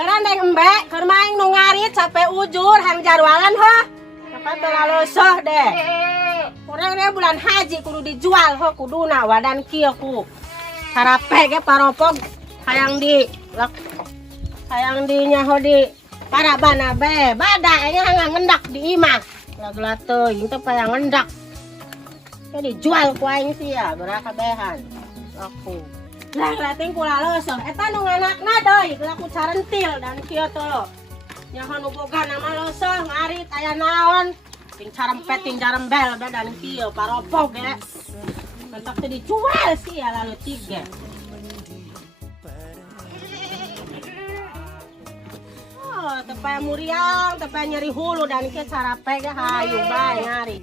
Garan deng embek, keur main nu ngarit sampai ujur hang jarwalan ho. Apa terlalu soh deh. Urang deh bulan haji kudu dijual ho kuduna wadan kieu ku. Sarape ge paropog hayang nyaho di parabana be. Bada nya hang ngendak di imah. Lagela teuing teh payang ngendak. Ya dijual ku aing sih ya berakabehan. Aku. Lah lating kula losoh eta nu nganakna deui laku carentil dan kieu teh. Nyaho nu boga nama losoh ngarit aya naon ting carempet ting jarembel dan kieu paropog ge. Mentak teh dijual sih ya lalu tiga. Oh, tepay muriang, tepay nyeri hulu dan kieu sarape ge hayu bae nyari.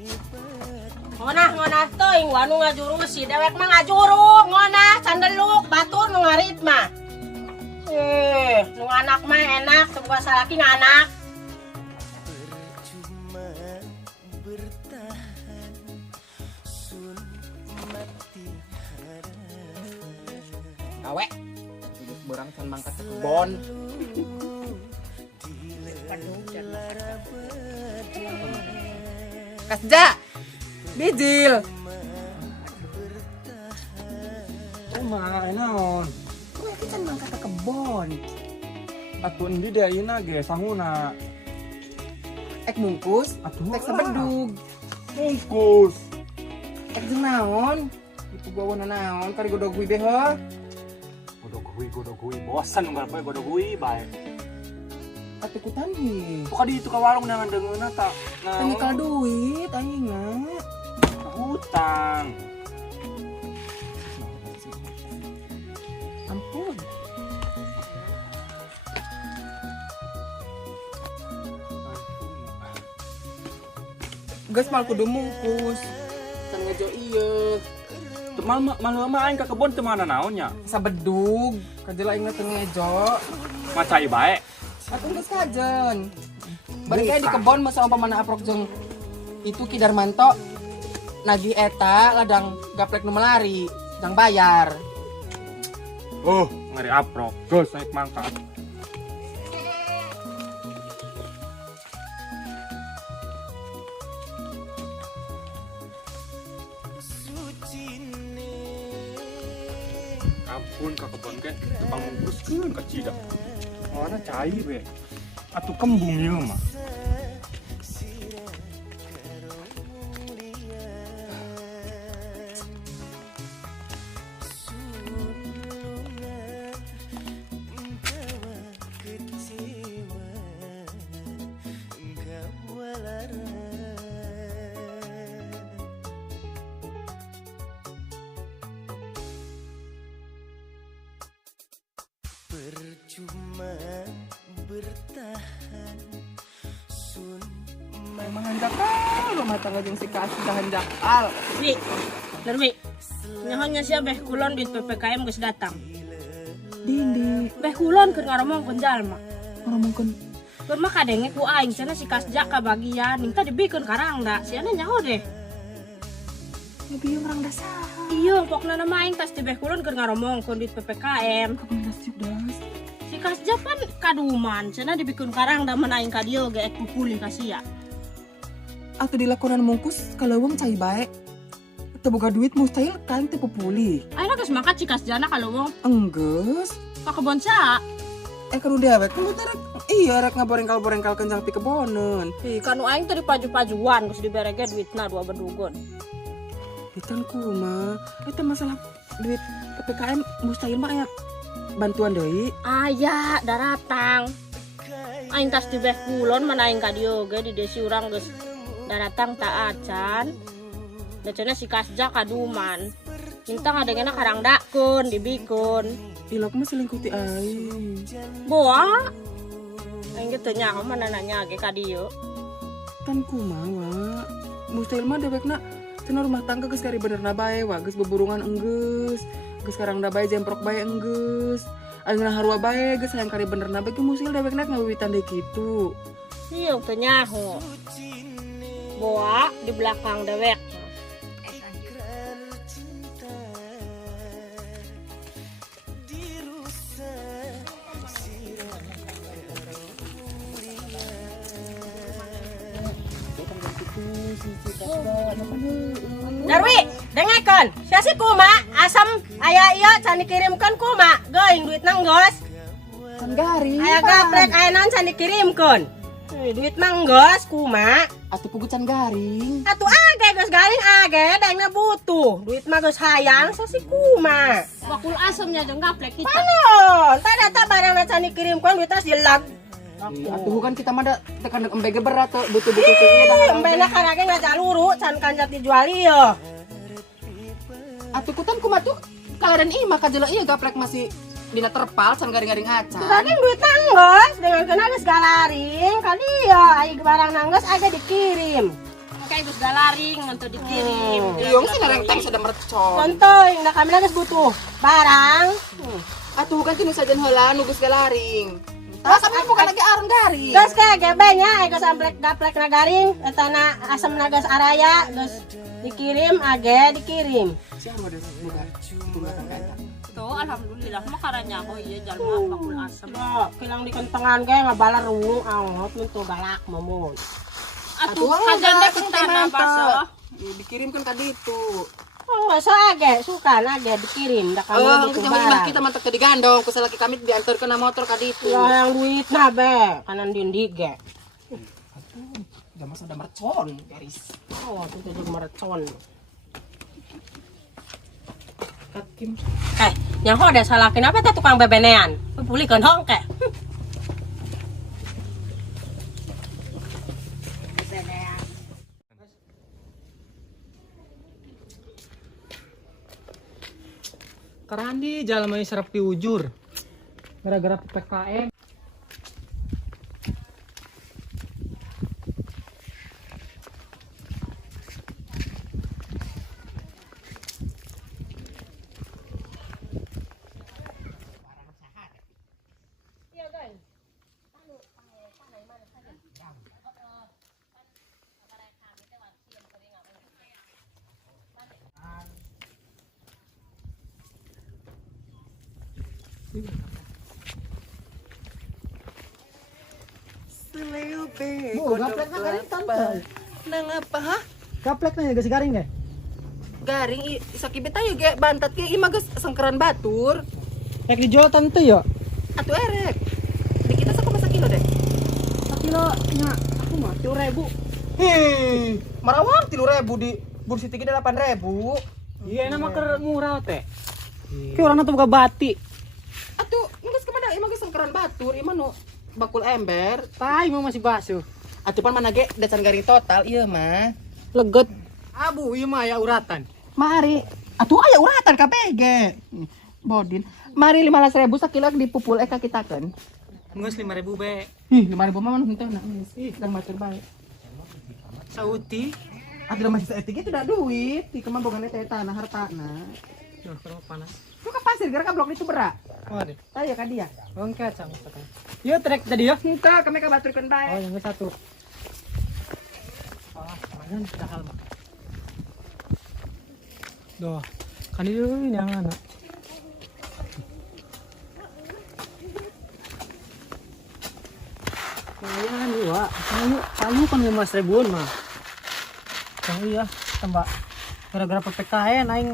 Ngonah teuing wanu ngajurusi dewek mah ngajuru ngonah candeluk batur nu ngarit mah. Nu anak mah enak sebuah salaki nganak. Awe berang can mangkat ke kebon. Kasja bijil. Kumaha naon? Kowe ki can mangkat ke kebon. Atuh endi da ieu ge sahuna? Ek mungkus, Atuh tek sabedug. mungkus. Ek jeung naon? Itu gua wana naon kari godog gue beh heuh. Godog hui, bosan unggal bae godog hui bae. Atuh ku tanhi. Poka di itu ka warung dengan dengeuna tak. Tanhi kal duit ayeuna. Hutang. Ampun. Geus mal kudu mungkus. Can ngejo ieu. Malah mah aing ka kebon teu mana naonnya. Sabedug, kajela inget teu ngejo. Macai bae. Atuh geus kajen. Bari kae di kebon masa umpamana aprok jeung itu Ki Darmanto nagih eta ladang gaplek nu melari, jang bayar. Oh, ngari aprok. Geus naik mangkat. Ampun ka kebon ge tepang mungkuskeun ka cida. Mana cai we. Atuh kembung ieu mah. Percuma bertahan sun Memang hendak lu mata ngajeng si kasih hendak al. Wi, Lerwi. Nyahonya sia beh kulon duit PPKM geus datang. Dindi, Beh kulon keur ngaromongkeun jalma. ngomongkeun Keur mah kadenge ku aing cenah si kasja kabagian, minta dibikeun karangda. Siana nyaho deh. lebih orang dasar. Iya, pokna nama aing tas tibeh kulon keur ngaromongkeun duit PPKM. Kapan das cerdas? Si kasja pan kaduman, cenah dibikeun karangda mun aing ka dieu ge ek pupuli ka sia. Atau dilakonan mungkus kaleuweung cai bae. Teu boga duit mustahil kan teu pupuli. Ayeuna geus mangkat si kasjana kaleuweung Enggeus. ka kebon sa. Kanu dewek kan rek iya rek ngaborengkal kenjang pi kebonen. Ih, kanu aing teh dipaju-pajuan geus diberege duitna 2 bedugon. Itan kumaha? Eta masalah duit PPKM mustahil mah aya bantuan deui. Aya daratang. Aing tas tibeh kulon mun aing ka dieu ge di desi urang geus daratang tak acan. Da cenah si kasja kaduman. Minta ngadengena karangdakeun dibikeun. Ilok mah selingkuh ti aing. Boa. Aing ge teu nyaho mana nanya ge ka dieu. Tan kumaha? Mustahil mah dewekna cenah rumah tangga geus kari benerna bae wa geus beburungan enggeus. Geus karangda bae jemprok bae enggeus. Ayeuna harua bae geus hayang kari benerna bae mustahil dewekna ngawiwitan deui kitu. Ieu teu nyaho. Boa di belakang dewek. Darwi, dengarkan. Sia si kuma asam aya iya can dikirimkan kuma. Geuing duit nanggos. Can garing. Aya gaplek aya naon can dikirimkan. Duit nanggos kuma. Atuh pugu can garing. Atuh age geus garing age dengna butuh. Duit mah geus hayang sia si kuma. Bakul asamnya jeung gaplek kita. Panon, tada ta barangna can dikirimkan duit tas dilag. Atuh kan kita mah da tekan embege berat tuh butuh-butuh ieu dah. Embena karage ngajaluru can kanjat dijual ieu. Atuh kutan kumaha tuh kaladan ieu mah kajeula ieu gaplek masih dina terpal can garing-garing acan. Garing duit nanggos dengan kena geus galaring ka dieu aya barang nanggos aja dikirim. Kayak geus galaring nanti dikirim. Ieu sih ngarengteng sada mercon. Contoh, da kami geus butuh barang. Atuh kan tinu sajen heula nu geus galaring. Terus apa bukan lagi areng garing. Geus ke gebe nya geus amplek gaplek na garing etana asam na geus araya geus dikirim age dikirim. Siapa udah tunggu kan. Tuh alhamdulillah makaranya oh iya jalma bakul asam. Kilang di kentengan ge ngabalarung angot mun galak momun. Atuh kajanda kentana baso. Dikirimkan ka ditu. Oh, so age suka age dikirim da kamu butuh barang. Kita mantek ke digandong ku salaki kami diantarkeun na motor ka ditu. Ya yang duit na be kanan dindi ge. Jamas ada mercon garis. Oh, itu jadi merecon. Kakim. Yang ho ada salah kenapa teh tukang bebenean? Pulihkeun hong ke. Karandi jalan main serap piujur gara-gara PPKM. Bu, gapleknya garing tante. Nang apa ha? Gapleknya geus garing ge. Garing sakibet ayo ge bantat ge imah geus sangkeran batur. Rek dijual tante ya. Atuh erek. Di kita sakumaha sakilo deh. Sakilo nya aku mah 3.000. Marawang 3.000 di Bursi Tinggi 8.000. Iya nama keur murah teh. Ki urang tuh boga batik. Atuh geus kemana imah geus sangkeran batur imah nu bakul ember. Tai mah masih basuh. Atuh pan mana ge dacan garing total ieu mah. Leget. Abu ieu mah aya uratan. Mari. Atuh aya uratan KPG. Bodin. Mari 15.000 sakilo dipupul eka kitakeun. Geus 5.000 be. Ih, 5.000 mah henteu na. Ih, dang matur bae. Sauti. Atuh masih saeutik itu da duit, ti kemah bogan eta tanah hartana. Duh, kalau panas. Lu ka pasir gara ka blok itu berak. Oh, deh. Aya ka dia. Bang kacang tekan. Ieu trek tadi ya. Henteu kami ka baturkeun Oh, bae. yang satu. Ah, mana dah hal mah. Duh, kan ieu ini yang anak. Kayaan dua, kayu kan 15.000 mah. Yang iya, tambah gara-gara PPKN aing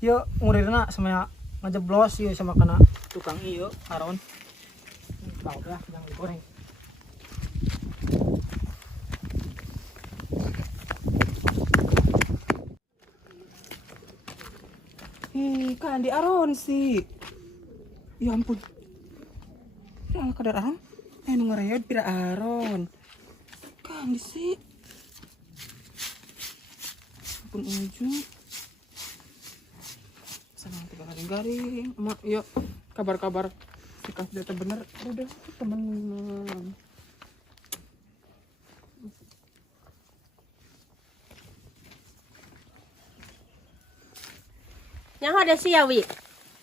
yuk ngurirna sama ngejeblos yuk sama kena tukang ieu Aron. Tahu dah yang digoreng. Ih, kan di Aron sih. Ya ampun. Ya kadar Aron. Nu ngareod pira Aron. Kan di sih. Ampun ujung. Sama tiga garing. Emak, yuk kabar-kabar jika data bener udah temen. Yang ada sia wi.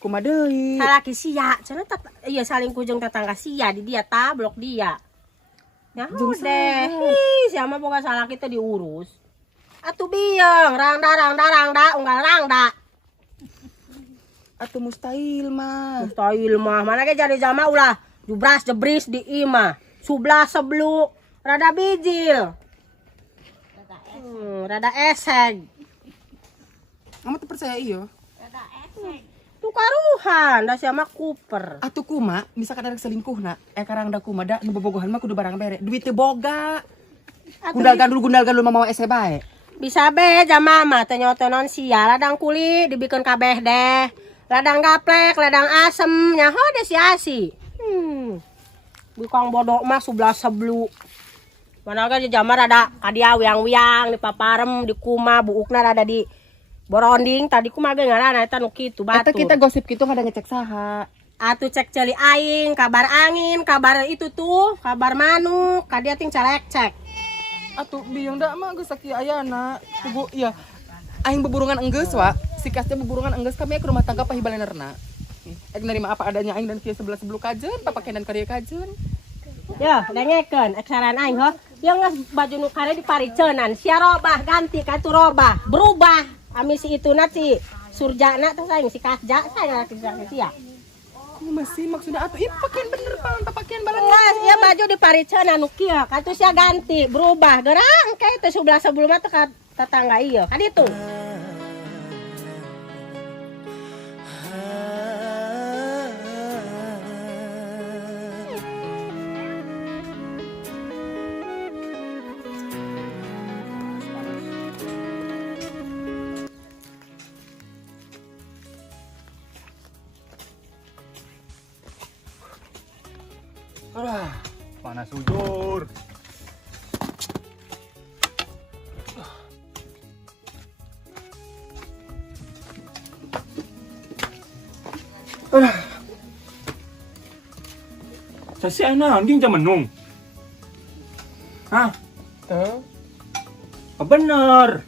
Kumaha deui? Salaki sia, cenah iya saling kujung tetangga sia di dia blok dia. Nyaho deh. Hi, sia mah boga salaki teh diurus. Atuh bieng, rangda unggal rangda. Atuh mustahil mah. Mustahil mah, mana ge jadi jama ulah jubras jebris di imah. Sublah seblu rada bijil. Rada eseg. Kamu tuh percaya iyo? Tuh karuhan, dah siapa kuper. Atuh kuma, misalkan ada selingkuh nak, karang da kuma da nu bobogohan mah kudu barang bere. Duit teu boga. Gundal gandul mah mau ese bae. Bisa be jama mah teh nyotonon sia ladang kuli dibikin kabeh deh. Ladang gaplek, ladang asem, nyaho deh si asi. Bukang bodoh mah 11 seblu. Mana ge jama rada kadia wiang-wiang di paparem di kuma buukna rada di boronding tadi kumaha ge ngaranna eta nu kitu Eta batur. kita gosip gitu kada ngecek saha. Atuh cek celi aing, kabar angin, kabar itu tuh, kabar manuk, kadia ting calek cek. Atuh biung da mah geus sakieu ayana. Tugu iya. Aing beburungan enggeus wa. Si kasnya beburungan enggeus kami ke rumah tangga pahibalenerna. Nerima apa adanya aing dan kieu 11 sebelum kajeun, papakenan karya kajeun. Ya, dengekeun eksaran aing ho. Yang geus baju nu kare dipariceunan, sia robah ganti ka tu robah, berubah. Ami si itu si surjana tuh sayang si kasja saya sia. Ku masih maksudnya atuh ieu pakaian bener pan, pakaian balan. Geus ieu baju dipariceunan nu kieu, ka tu sia ganti, berubah. Gerang kayak teh 11 sebelumnya teh ka tetangga ieu. Ka ditu. Alah, panas ujur. Sasi ana anjing jam menung. Hah? Bener.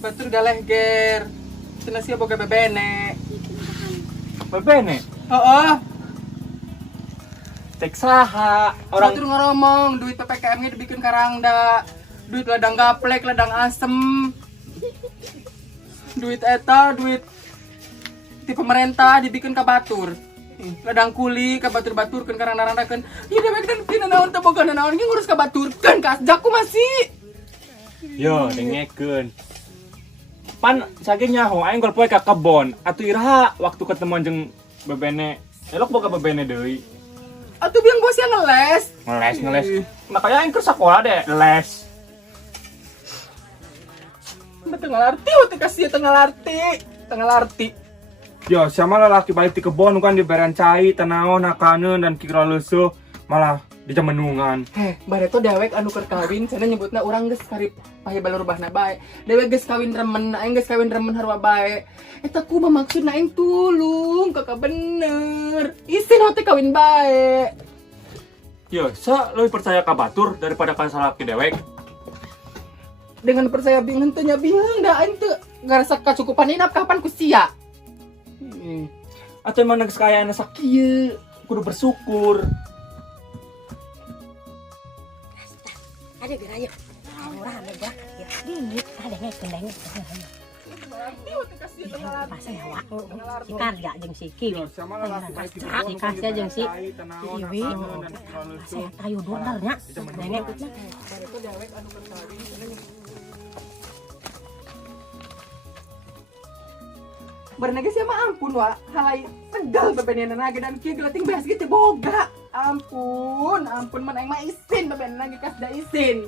Batur galeh ger. Cenah sia boga bebene. Bebene. Heeh. Cek saha orang Batur ngomong duit PPKM-nya dibikin karangda. Duit ladang gaplek, ladang asem. Duit eta, duit di pemerintah dibikin ka batur. Ladang kuli ka batur-baturkeun karang-karangdakeun. Ieu dewek dan pina naon teh boga naon ge ngurus ka baturkeun ka jaku masih. yo dengekeun. Pan sage nyaho aing gol poe ka kebon atuh iraha waktu ketemuan jeung bebene. Elok boga bebene deui. Atuh biang bos yang ngeles. Ngeles. Makanya aing keur sakola deh les. Tengah arti, waktu kasih tengah arti. Yo, sama lalaki balik di kebon kan diberian cai, tanaon, hakaneun dan kira leusuh malah di jam menungan. Bare tuh dewek anu keur kawin, sana nyebutna urang geus karib pahibal rubahna bae. Dewek geus kawin remen, aing geus kawin remen harua bae. Eta kumaha maksudna aing tulung kakak bener. Isin teh kawin bae. Yo, sa lebih percaya ka batur daripada ka salaki dewek. Dengan percaya bingung teh nya bingung da aing teu ngarasa kacukupan inap kapan ku sia. Atau emang geus kaayana sakieu, kudu bersyukur. Ada geraya. Orang ada gua. Ya, ini ada ngekeun. Pas hawa. Si Karja jeung si Kiwi. Yo, sama lalaki balik di Si Kasya jeung si tanaon, Kiwi. hakaneun dan kira leusuh. Saya tayu dolar nya. Dengek. Bare tuh dewek anu keur kawin, sana Bernage sih mah ampun wa, halai tegal bebenenan lagi dan kieu gelating beas gitu boga. Ampun man aing mah isin bebenenan lagi kas da isin.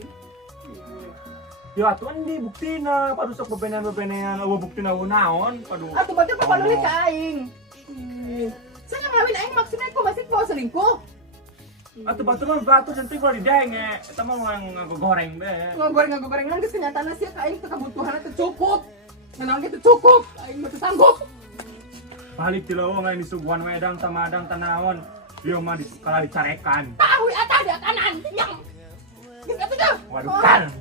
Yo, atuh endi buktina? Padu sok bebenean-bebenean, eueuh buktina naon? Padu. Atuh baca papanulih ka aing. Saya ngawin aing maksudnya ku masih mau selingkuh. Atuh batu mah batu centing kalau didenge, eta mah ngagoreng be. Ngagoreng geus kenyataanna sia ka aing teu kabutuhanna teu cukup. Nanaon ge teu cukup, aing mah teu sanggup. Balik ti leuweung lain disuguhan wedang tamadang tanaon. Ieu mah dikala dicarekan. Tahu eta ada kanan nyam. Geus atuh dah. Waduh kan.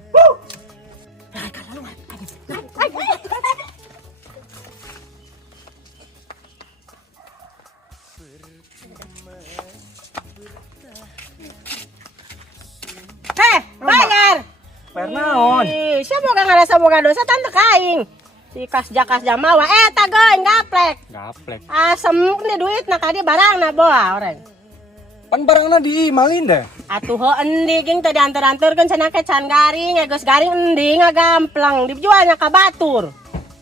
Bayar. Per naon? Sia boga ngarasa boga dosa tante kaing. Si kasja mawa eta geun gaplek. Gaplek. Asem ni duit na ka dia barangna boa orang. Pan barangna diimalin deh. Atuh ho endi ging tadi antar-antarkeun cenah kecan garing, geus garing endi ngagamplang dijualnya ka batur.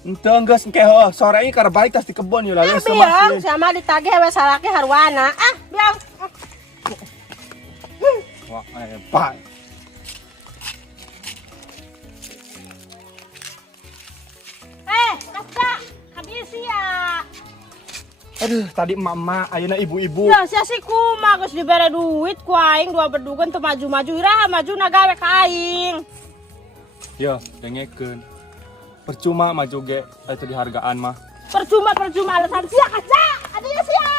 Ente geus engke heuh, sore ieu keur balik tas di kebon yeuh lalu Biang sama ditagih we salaki harwana. Biang. Wah, Pak. Kasta, habis ya. Aduh, tadi emak-emak, ayeuna ibu-ibu. Ya sia si kumaha geus dibere duit ku aing dua berdugan teu maju-maju iraha maju gawe ka aing. Yo, dengekeun. Percuma maju ge atuh dihargaan mah. Percuma alasan sia kaca. Adieu sia.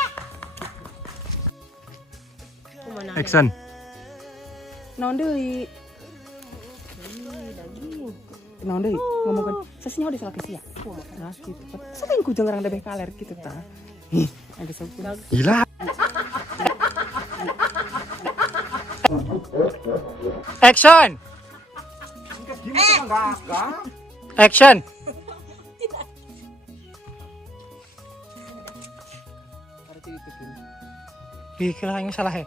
Action. Naon deui? Naon deui? Ngomongkeun sasinya di salaki sia. Nah, gitu. Saking ku jeung urang debeh kaler gitu tah. Ada sampun. Gila. Action. Action. Ih, kira yang salah ya.